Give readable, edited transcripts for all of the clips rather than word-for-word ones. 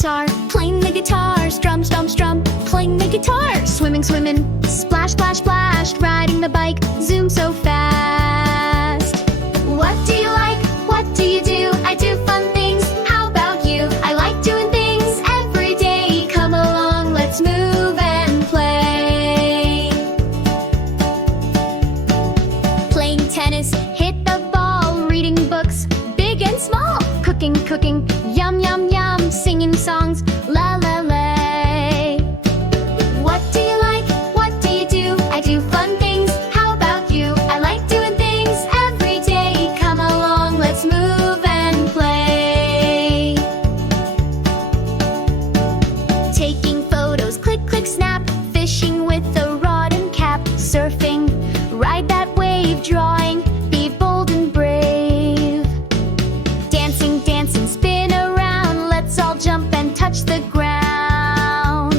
guitar, playing the guitar. Strum, strum, strum, playing the guitar. Swimming, swimming, splash, splash, splash. Riding the bike, zoom so fast. What do you like? What do you do? I do fun things. How about you? I like doing things every day. Come along, let's move and play. Playing tennis, hit the ball. Reading books, big and small. Cooking, cooking, yum, yum, yum. Singing songs, la, la, lay. What do you like? What do you do? I do fun things. How about you? I like doing things every day. Come along, let's move and play. Taking photos, click, click, snap. Fishing with a rod and cap. Surfing, ride that wave. Drawing, be bold and brave. Dancing, dancing, spin around. Let's all jump and touch the ground.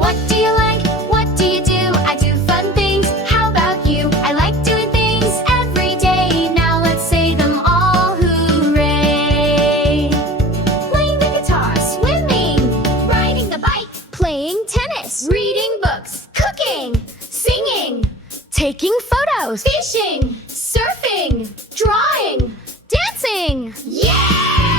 What do you like? What do you do? I do fun things. How about you? I like doing things every day. Now let's say them all, hooray! Playing the guitar, swimming, riding the bike, playing tennis, reading books, cooking, singing, taking photos, fishing, surfing, drawing, dancing. Yeah!